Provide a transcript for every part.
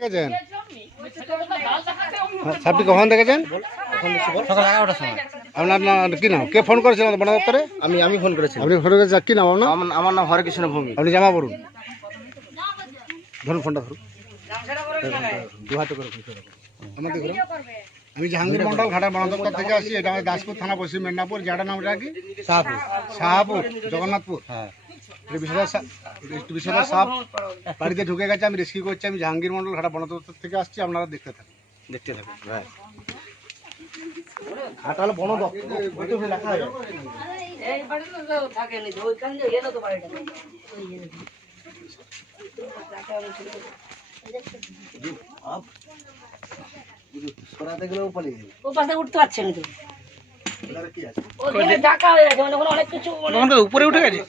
দেখেছেন? সাপটি কখন দেখেছেন? সকাল এগারোটার সময়। আপনার নাম কি নাম? কে ফোন করেছিলেন বন দপ্তরে? আমি আমি ফোন করেছিলাম। আপনি ফোন করেছেন কি নাম আপনার? আমার নাম হরেকৃষ্ণ ভূমি আপনি জামা পড়ুন ধরুন ফোনটা ধরুন। দু হাতে করে ফোন করে রাখুন। আমাদের আমি জাহাঙ্গীর মন্ডল ঘাটা বন দপ্তর থেকে আসছি। এটা আমাদের দাসপুর থানা পশ্চিম মেদিনীপুর। জায়গাটার নাম এটা কি? শাহপুর। শাহাপুর জগন্নাথপুর। হ্যাঁ। এটা সাপ বাড়িতে ঢুকে গেছে আমি রেস্কিউ করছি আমি জাহাঙ্গীর মন্ডল ঘাটা বন দপ্তর থেকে আসছি আপনারা দেখতে থাকুন দেখতে থাকুন ভাই ঘাটাল বন লেখা আছে এই বাড়িতে তো থাকেনি তো ওইখান দিয়ে গেল তো বাড়িটা ওই গেল সরাতে গেলেও পালিয়ে যাবে ও পাশে উঠতে পারছে না তো উপরে উঠে গেছে?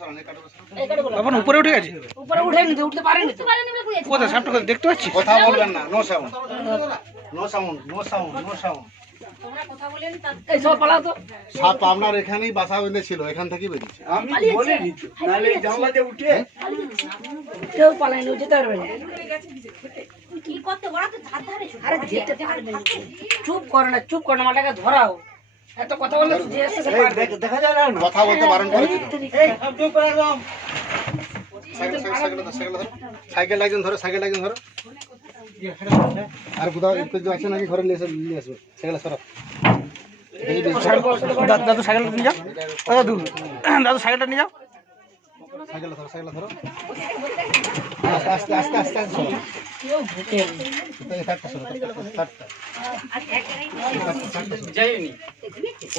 এখানে উপরে উঠে গেছে? উপরে উঠেনি তো উঠতে পারেনি কোথায়? সাপটা কোথায়? দেখতে পাচ্ছি কথা বলবেন না no sound no sound no sound no sound এই সব পালাও তো। সাপ আপনার এখানেই বাসা বেঁধেছিল এখান থেকেই বেরিয়েছে। কেউ পালায়নি যেতে পারবে না। চুপ করো না চুপ করো না মাটাকে ধরাও। এত কথা বললে দেখা যায় না। কথা বলতে বারণ করেছিল সাইকেল একজন ধরো সাইকেল একজন ধরো। আর কোথাও কিছু আছে নাকি? ঘরে নিয়ে নিয়ে আসবে। সাইকেল সরো দাদু দাদু সাইকেলটা নিয়ে যাও। দাদু। দাদু সাইকেলটা নিয়ে যাও। সাইকেল ধরো সাইকেল ধরো। আস্তে আস্তে আস্তে আস্তে আস্তে সরো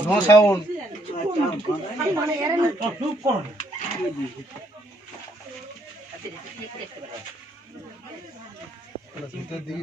নো সাউন্ড ভিতর দিকে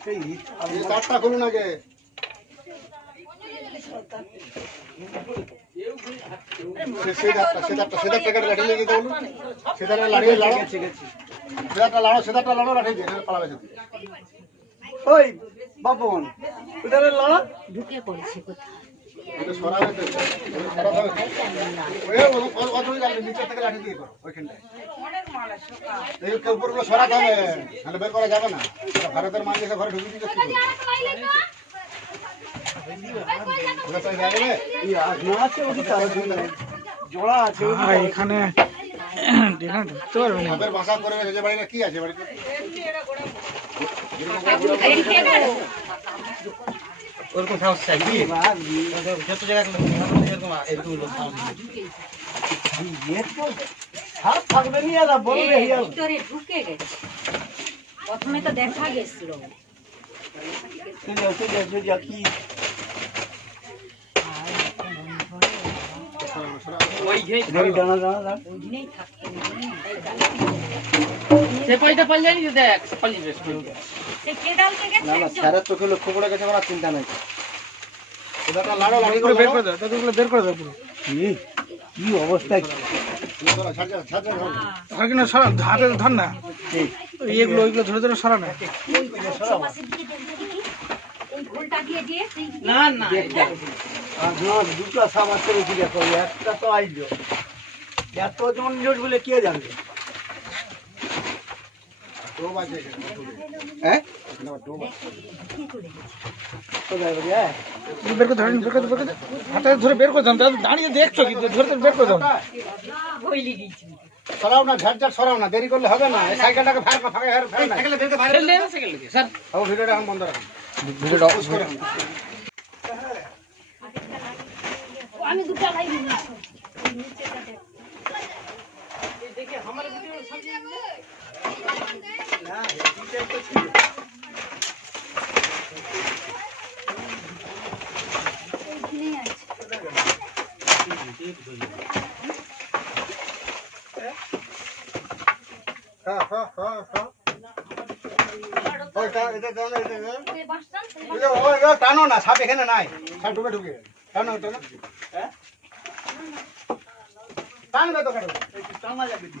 এই তারটা খুলুন আগে। ওই লড়া? ঢুকে পড়েছে কোথায় ভারতের এসে ঘরে ঢুকিয়ে দিচ্ছে কি করবে? ওগুলো তো যাবে? না আছে ওটি তার জোড়া আছে আর এখানে এখানে ঢুকতে পারবে না। বাসা করে বাড়িতে কি আছে বাড়িতে ওরকম সাহস চাই কি? যত জায়গায় এরকম এরকম লোক সাহস সাপ থাকবে নি আর বলবে ভিতরে ঢুকে গেছে। প্রথমে তো দেখা গেছিল। সে পয়সা পাল জানি দেখ পালিয়ে না না স্যারের চোখে লক্ষ্য পড়ে গেছে আমার চিন্তা নাই। সেটা লাড়ো লাঠি পুরো করে বের করে দাও দাদুগুলো বের করে দাও পুরো। কি? কি ধর কিনা সরা হাতে ধর না। এগুলো ওইগুলো ধরে ধরে সরা না। পাশে দিকে দেখতে দেখি। এই ভুলটা দিয়ে দিয়ে সেই না না দুটো সাপ আছে বেশি দেখো একটা তো আইলো। এত জন জোট বলে কে জানবে হ্যাঁ কোথায় বলি, হ্যাঁ? বের করে ধরেন বের করে দাও, বের করে। হাতে ধরে বের করে দাও দাঁড়িয়ে দেখছ কি ধরে ধরে বের করে সরাও না ঝাড় ঝাড় সরাও না দেরি করলে হবে না। সাইকেলটাকে ফাঁকা দে সাইকেল স্যার। ও ভিডিওটা এখন বন্ধ রাখুন। পুশ করে আমি দুটো লাই এই হ্যাঁ হ্যাঁ হ্যাঁ হ্যাঁ টানো না সাপ এখানে নাই সাপ ঢুকে ঢুকে টানো টানো হ্যাঁ টানবে তো টানা যাবে কি?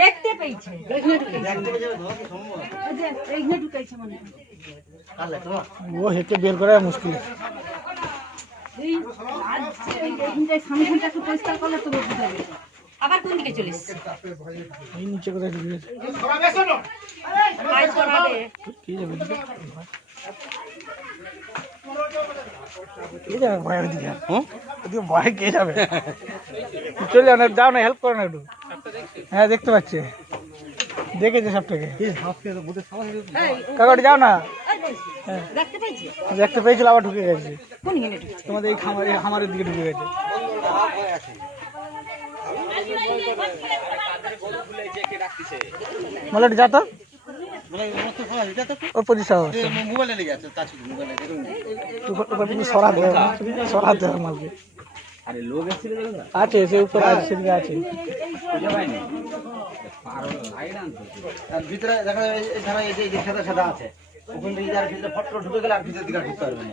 দেখতে পেয়েছে। দেখতে পেয়ে যাবে ধরা কি সম্ভব। এই যে এইখানে ঢুকাইছে কালে তোমার? ও হেঁটে বের করা মুশকিল। আবার কোন দিকে চলিস এই নিচে কোথায় ঢুকে গেছে? সরাবে শোনো আয় সরাবে কি যাবে? এদিকে? কে যাবে ওদিকে হ্যাঁ? ওদিকে ভয় কে যাবে। চলে যাও না যাও না হেল্প করো না একটু। হ্যাঁ দেখতে পাচ্ছি। দেখেছে সবটাকে। কাকাটি যাও না। হ্যাঁ। দেখতে পেয়েছিল আবার ঢুকে গেছে। তোমাদের এই খামারে খামারের দিকে ঢুকে গেছে। বলে যা তো। আছে আছে আছে সে উপরে সেদিকে আর ভিতরে দেখা সাদা সাদা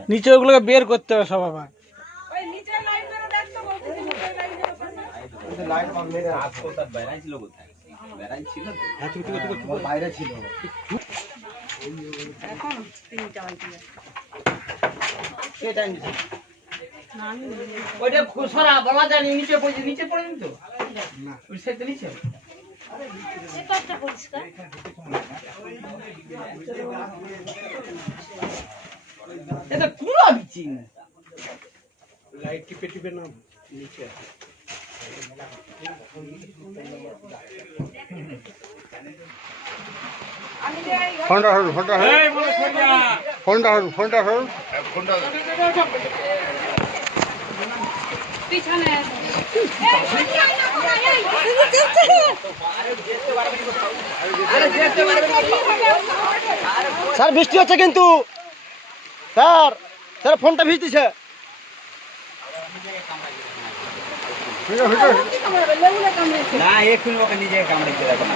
নিচে ওগুলোকে বের করতে হবে সব আবার। লাইট হয়ে হ্যাঁ বাইরে ছিল। কে টাইম দিছে? ওইটা বলা জানি নিচে পড়ে নিচে পড়ে তো? ওই সাইডে নিচে? এই পাশটা পরিষ্কার। এটা পুরো বিচিন ফোনটা ধরুন ফোনটা ধরুন। ফোনটা ধরুন ফোনটা ধরুন। পিছনে। স্যার বৃষ্টি হচ্ছে কিন্তু। স্যার স্যার ফোনটা ভিজতেছে ঠিক আছে ঠিক আছে না ওকে নিজেকে লাগবে না।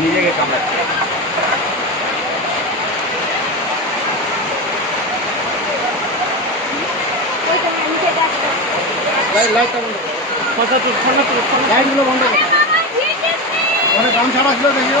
নিজেকে কামড়াচ্ছে। লাইটগুলো বন্ধ করো। অনেক দাম ছাড়া ছিল দেখিও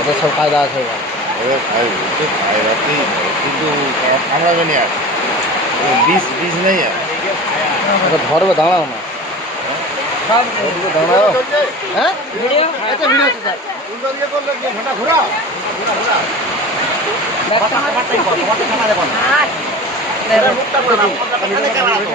ওদের সব কায়দা আছে কিন্তু কামড়াবে নি আর বিষ বিষ নেই আর ধরবে দাঁড়াও না দাঁড়াও হ্যাঁ আচ্ছা ভিডিও স্যার ঘণ্টা ঘোরা করো করো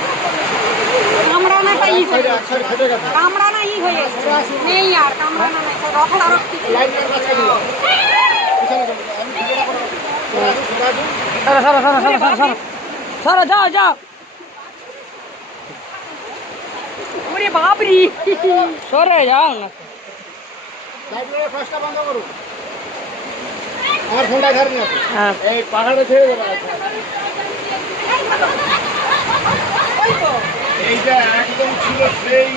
কামড়ানোটা ই হয়ে। এক সাইড ফেটে গেছে কামড়ানো ই হয়ে। গেছে নেই আর কামড়ানো নেই। রক্তারক্তি লাইটের কাছে দিল পিছনে চলে যাও। আমি ভিডিওটা করো সরে আসুন, সরে আসুন। সারা সারা সারা সারা। সারা সারা সারা যাও যাও। ওরে বাপরি। সরে যাও না। লাইটের ফ্ল্যাশটা বন্ধ করুন আমার ফোনটা ধার নিয়ে আসুন হ্যাঁ। এই পাহাড়ে ছেড়ে দেবো। এইটা একদম ছিল সেই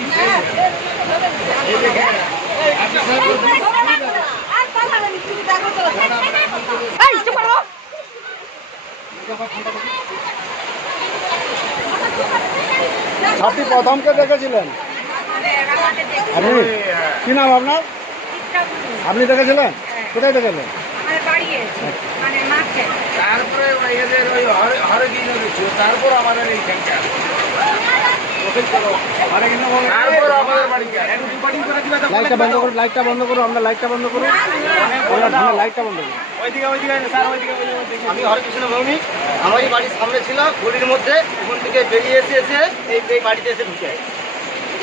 আপনি প্রথমকে দেখেছিলেন? আপনি? কি নাম আপনার? আপনি দেখেছিলেন? কোথায় দেখেছিলেন? মানে মাঠে। তারপরে ওই এদের ওই হরে হরে দিন ছিল তারপর আমাদের এইখানকার। লাইটটা বন্ধ করুন লাইটটা বন্ধ করুন আমরা লাইটটা বন্ধ করুন। লাইটটা বন্ধ করুন। আমি হরকৃষ্ণ ভৌমিক। আমার এই বাড়ির সামনে ছিল গলির মধ্যে ওখান থেকে বেরিয়ে এসে এসে এই এই বাড়িতে এসে ঢুকে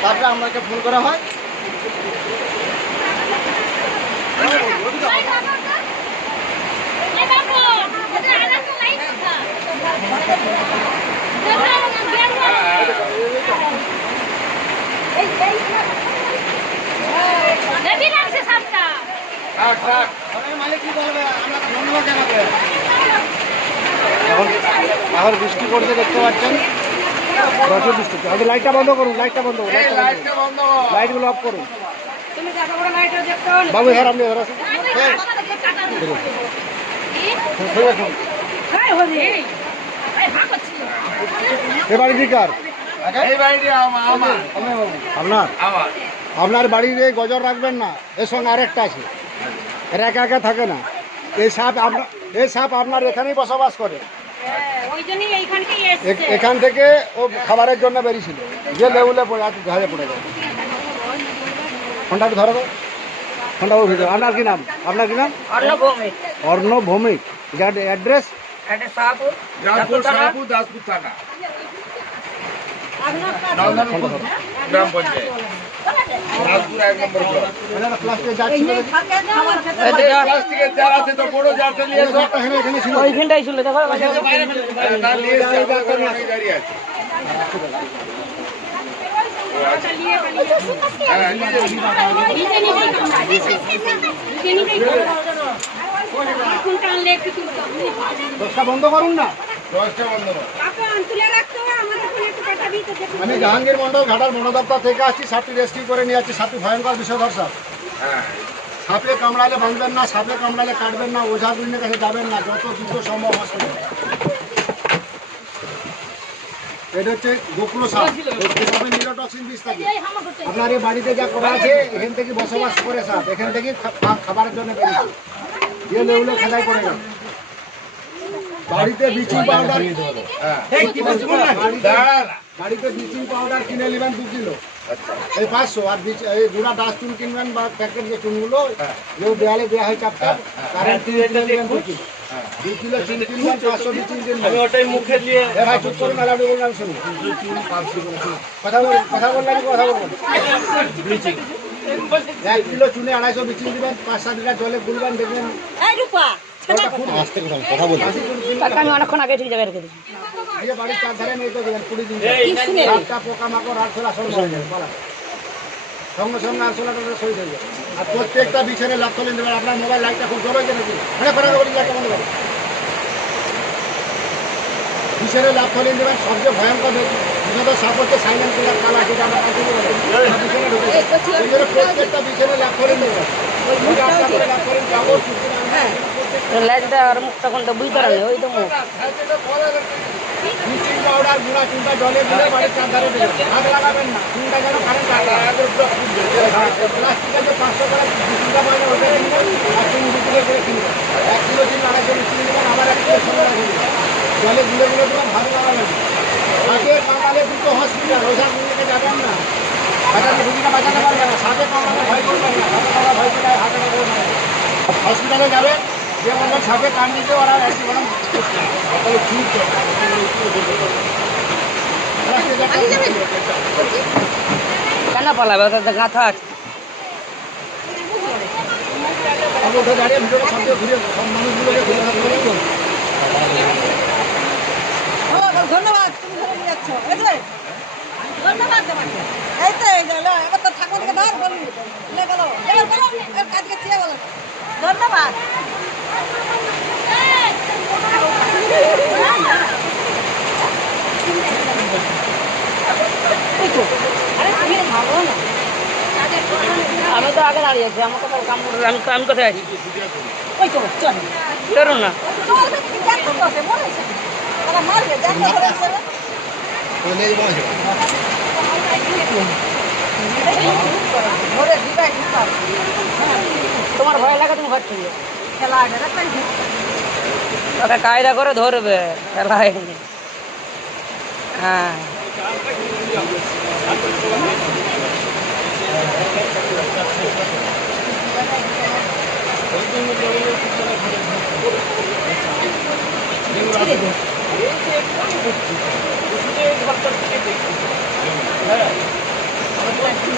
তারপরে আমাকে ফোন করা হয়। থাক এখন বৃষ্টি পড়ছে দেখতে পাচ্ছেন। প্রচুর বৃষ্টি। আপনি লাইটটা বন্ধ করুন, লাইটটা বন্ধ করুন লাইটগুলো অফ করুন। বাবু স্যার আপনি ধরে হ্যাঁ এ কার? বাড়িটি আমার আমার। আপনার? আপনার বাড়ির এই গজর রাখবেন না এর সঙ্গে আরেকটা আছে। এরা একা একা থাকে না। এই সাপ আপনার এই সাপ আপনার এখানেই বসবাস করে। হ্যাঁ, ওই জন্যই এইখানকেই এ- এখান থেকে ও খাবারের জন্য বেরিয়েছিল। যে লেবুলে পড়ে আছে ঘরে পড়ে গেছে। ফোনটা ধরো। ফোনটা উঠে আপনার কি নাম? আপনার কি নাম? অর্ণব ভৌমিক। অ্যাড্রেস? এটা সাহাপুর দাসপুর শাহপুর দাসপুর থানা। গ্রাম পঞ্চায়েত দাসপুর এক নম্বর ব্লক। প্লাস্টিক যাচ্ছিল প্লাস্টিকের জার আছে তো বড় জারটা নিয়ে ওইখানটাই ছিল দেখো নিয়ে এসে আমাদের গাড়ি আছে। হ্যাঁ নিজে নিজেই নিজে নিজেই কামড়ায় এখন টানলে একটু তুলতে হবে দশটা বন্ধ করুন না। দশটা বন্ধ আমি জাহাঙ্গীর মন্ডল ঘাটার বন দপ্তর থেকে আসছি সাপটি রেস্কিউ করে নিয়ে আসছি সাপটি ভয়ঙ্কর বিষধর সাপ হ্যাঁ। সাপে কামড়ালে বাঁধবেন না সাপে কামড়ালে কাটবেন না ওঝা গুলিনের কাছে যাবেন না যত দ্রুত সম্ভব হসপিটাল এটা হচ্ছে গোকুলো সাপ। সাপে নিরোটক্সিন বিষ থাকে। আপনার এই বাড়িতে যা করা আছে এখান থেকে বসবাস করে সাপ। এখান থেকে খাবারের জন্য বেরিয়েছে দিয়ে লেউলে খেলায় পড়ে গেল বাড়িতে ব্লিচিং পাউডার হ্যাঁ বাড়িতে না। বাড়িতে ব্লিচিং পাউডার কিনে নেবেন দু কিলো। এই পাঁচশো আর বিচ- এই গুঁড়া ডাস্টবিন কিনবেন বা প্যাকেট যে চুনগুলো যেও দেয়ালে দেওয়া হয় চাপটা কারেন্ট নেবেন দু কিলো। দু কিলো চুন কিনবেন পাঁচশো ব্লিচিং কিনবেন। ওটাই মুখে দিয়ে ভাই চুপ করুন নাহলে বললাম শুনুন। কথা বল কথা বললাম কথা বলবেন ব্লিচিং এক কিলো চুনে আড়াইশো ব্লিচিং দিবেন পাঁচ সাত লিটার জলে গুলবেন দেখবেন। এই রূপা কথা। টাকা আমি অনেকক্ষণ আগে ঠিক জায়গায় রেখে দিচ্ছি দিয়ে বাড়ির চার ধারে নিয়ে তো কুড়ি দিন। পোকামাকড় আরশোলা সব হয়ে যাবে। সঙ্গে সঙ্গে আরশোলাটা সই হয়ে যাবে। আর প্রত্যেকটা বিছানে লাভ চলে দেবেন আপনার মোবাইল লাইটটা খুব জোর হয়েছে নাকি? হ্যাঁ করে দেবেন লাইটটা বন্ধ করুন বিছানে লাভ চলে দেবেন সবচেয়ে ভয়ঙ্কর বিপদের সাপ হচ্ছে সাইলেন্ট কিলার কালা যেটা আমরা কাছে প্রত্যেকটা বিছানে লাভ করে আর মুখটা কোনটা বুঝতে পারেনি ওই তো মুখ। ব্লিচিং পাউডার গুঁড়া চুনটা জলে দিলে বাড়ির চার ধারে দেবেন হাত লাগাবেন না। চুনটা যেন কারেন্ট লাগে প্লাস্টিকের যে পাঁচশো করে চুনটা পাওয়া ওটা কিনবেন আর চুন দু কিলো করে কিনবেন এক কিলো চুন আড়াইশো চুন দেবেন আবার এক কিলো সঙ্গে জলে গুলে গুলে দেবেন ভালো লাগাবেন সাপে কামড়ালে দুটো হসপিটাল ওঝা গুলিকে যাবেন না বাজারে রুগীরা বাঁচাতে পারবে না সাপে কামড়ালে ভয় করবেন না সাপে কামড়া ভয় করে হাতে হসপিটালে যাবে যে বলবেন সাপে কামড়িতে ওরা একটি বরং তাহলে ঠিক আছে কেন পালাবে? ওটা তো গাঁথা আছে। আমি ওখানে দাঁড়িয়ে ভিডিওটা সব ঘুরে সব মানুষগুলোকে ঘুরে ধন্যবাদ। তুমি ধরে নিয়ে যাচ্ছ ধন্যবাদ তোমাকে। এই তো এই যে, এবার তো ঠাকুরকে ধর বলি। লে বলো। এবার বলো এবার কাজকে চেয়ে বলো। ধন্যবাদ। আমি তো আগে দাঁড়িয়ে আছি আমার কথা কাম করে আমি আমি কোথায় আছি? ওই তো চল। না। চল তোমার ভয় লাগে তুমি ঘর থেকে খেলা আছে তাই ওকে কায়দা করে ধরবে খেলায় হ্যাঁ এই, এই। তো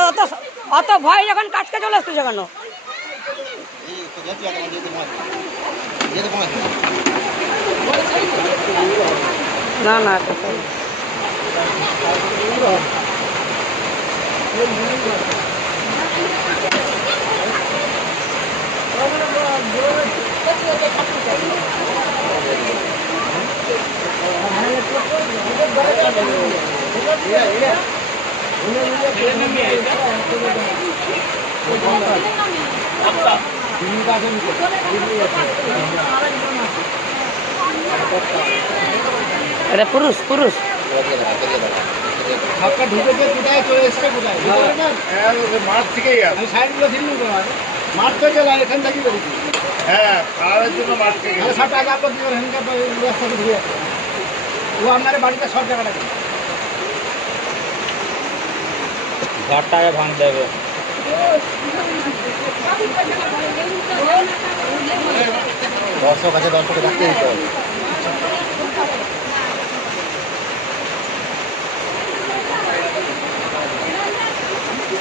অত অত ভয় যখন কাজকে চলে আসতো কেন? না না তো সরি। এটা পুরুষ পুরুষ সাপটা ঢুকেছে কোথায় চলে এসছে কোথায়? হ্যাঁ, মাঠ থেকেই। আমি সাইডগুলো তো মাঠ এখান বেরিয়েছি। হ্যাঁ খাওয়ার জন্য মাঠ থেকে আগে আপনার রাস্তাতে ঘুরে ও আপনার বাড়িতে সব জায়গাটা গেছে দর্শক আছে দর্শকে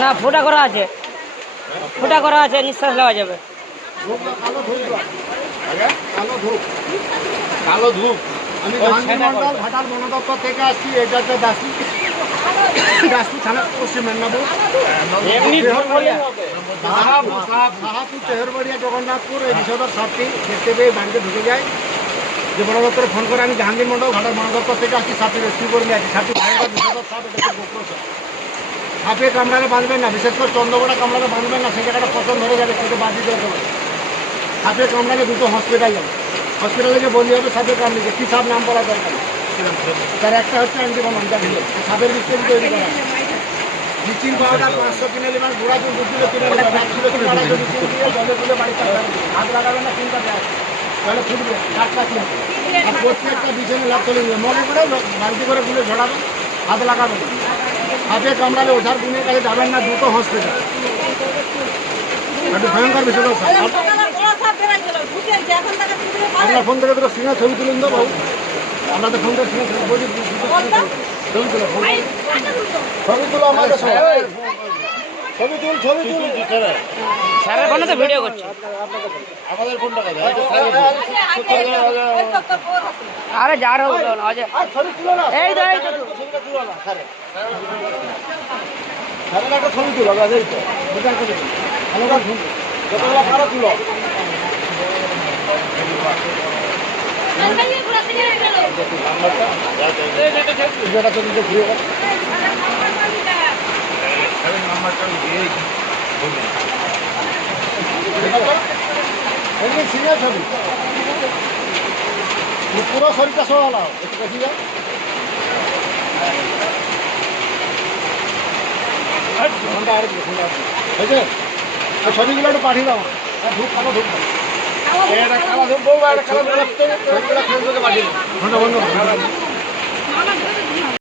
না ফোটা করা আছে। ফোটা করা আছে নিঃশ্বাস নেওয়া যাবে। কালো ধূপ। দেওয়া। আগে কালো ধূপ কালো ধূপ আমি জাহাঙ্গীর মন্ডল ঘাটার বন দপ্তর থেকে আসছি এটা হচ্ছে দাসি দাসি থানা পশ্চিম মেদিনীপুর। সাহাপুর সাহাপুর তেহরবাড়িয়া জগন্নাথপুর এই বিষধর সাপটি দেখতে পেয়ে বাড়িতে ঢুকে যায়। যে দপ্তরে ফোন করে আমি জাহাঙ্গীর মন্ডল ঘাটার বন থেকে আসছি সাপটি রেস্কিউ করে নিয়ে আসছি। সাপ সাপ সাপে কামড়ালে বাঁধবেন না, বিশেষ করে চন্দ্রকোনা কামড়ালে বাঁধবেন না সেই জায়গাটা পছন্দ ধরে যাবে, সেটা বাদ দিতে হবে সাপে কামড়ালে দুটো হসপিটাল যাবে হসপিটালে গিয়ে বলি হবে, সাপে কামড়েছে কী সাপ নাম বলা দরকার তার? একটা হচ্ছে অ্যান্টিবনম জানি সাপের বিস্তারিত তৈরি করা ব্লিচিং পাউডার পাঁচশো কিনে নেবেন গোড়া চুল দু কিলো কিনে নেবেন এক কিলো কিনে জলে তুলে বাড়িতে হাত লাগাবেন না, তিনটা ব্যাগ তাহলে ফুটবে টাটকা কিনে আর প্রত্যেকটা বিছানে লাভ চলে যাবে মনে করে বালতি করে গুলে ঝরাবেন হাত লাগাবেন হাতে কামড়ালে ওঝার গুণের কাছে যাবেন না দুটো হসপিটাল। একটু ভয়ঙ্কর বিষয় আপনার ফোন থেকে দুটো ছবি তুলুন তো বাবু আপনাদের ফোন থেকে সিঙ্গা ছবি বলছি ছবি তুলো ছবি তুলো আমাদের সবাই ছবি তুল ছবি তুল। স্যারের ফোনে তো ভিডিও করছে। আমাদের ফোনটা আরে যার হোক আজ এই তো এই তো। তুলো না তুলো বাস এই তো। বিচার করে যতগুলো পারো তুলো। ঘুরে গেল নাম্বারটা দিয়েই বলুন। এমনি সিনিয়র ছবি পুরো শরীরটা সহ হলাও একটু বেশি যাও। ঘণ্টা আর একটু ঘণ্টা হয়েছে? আর ছবিগুলো একটু পাঠিয়ে দাও হ্যাঁ ধূপ খাব ধূপ খাব। একটা ধূপ বউ একটা কালা ধূপ। ছবিগুলো ফেসবুকে পাঠিয়ে দাও। ঘণ্টা বন্ধ করো।